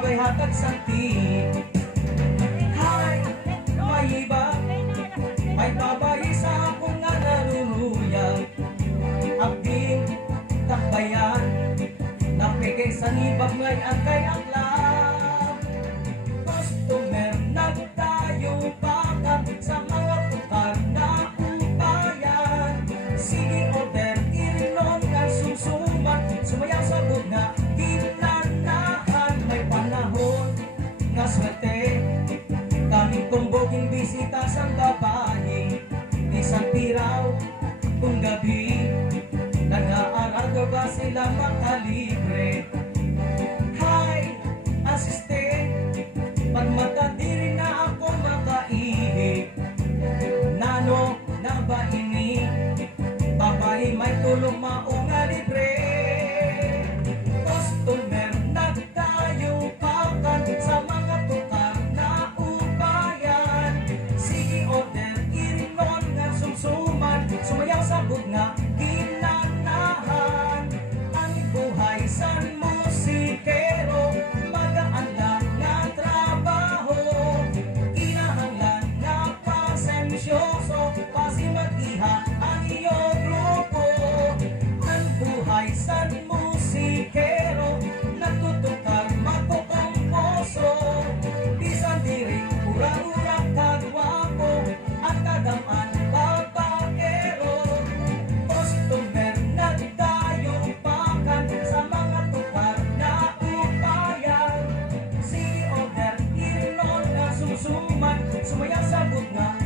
sabay hatag santi. Hay, may iba, may babae sa akong nga naruruyang. Abding takbayan, napigay sa nibag ngay agkay aklam. Customer nagtayo pakan sa mga tukar na upayan. Sige order, irinon nga susuman, sumayaw sa bugna, ginanahan. May panahon nga swerte, kaming kumboging bisita sa babae. Isang tiraw kung gabi, nag-aaral ba sila makalibre? Hay, asiste, pag makadiri na ako makaihi. Nano na ba ini? Babae may tulong maunga libre. Customer nagtayo pakan sa mga tukar na upayan. Sige order, irinon nga sumsuman, sumayaw sa bugna, ginanahan. Ang buhay san musikero, magaan lang nga trabaho. Kinahanglan nga pasensyoso, pasimatiha ang iyong grupo. Ang buhay san musikero, nagtutukar magkukomposo. Bisan diri ura-ura kagwapo, at kadaman babaero. Customer nagtayo pakan sa mga tukar na upayan. Sige order, irinon nga susuman, sumayaw sa bugna,